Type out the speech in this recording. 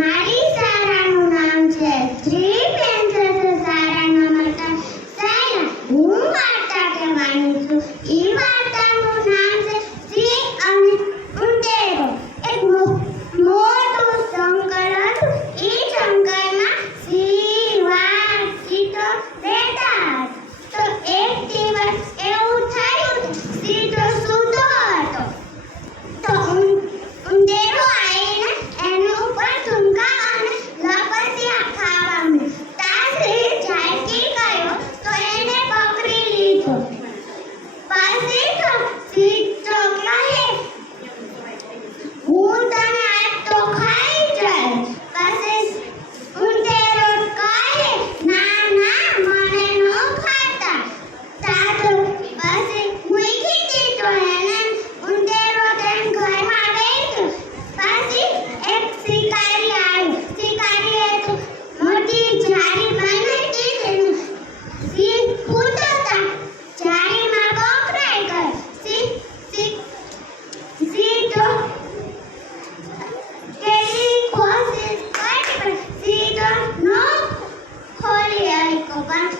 મારી શાળાનું નામ છે શ્રી પ્રેમચંદ્ર શાળાના માતા સાયના. હું વાર્તા કહેવાની છું. ઈ વાર્તાનું નામ છે સિંહ અને ઉંદેરો. એક મોટું જંગલ હતું. ઈ જંગલમાં સિંહ, વાઘ, ચિત્તો રહેતા હતા. તો એક દિવસ એવું થયું સિંહ તો સૂતો હતો. તો ઉંદેરો આવીને એની ઉપર ઝુમકા અને લપસ્યા ખાવા માંડ્યો. ત્યાં સિંહ જાગી ગયો તો એને પકડી લીધો. પછી તો સિંહ તો કહે, હું તને આજ તો ખાઈ જઈશ. પછી ઉંદેરો કહે, ના ના, મને ન ખાતા. તાતો પછી મૂકી દીધો એને. ઉંદેરો તેમ ઘરમાં બેઠો. પછી એક શિકારી આવ્યો. શિકારીએ તો મોટી જાળી બાંધી દીધી. સિંહ કૂદતા જાળીમાં પકડાઈ ગયો. સિંહ તો કેટલી કોશિશ કરી પણ સિંહ તો ન ખોલી શક્યો. પણ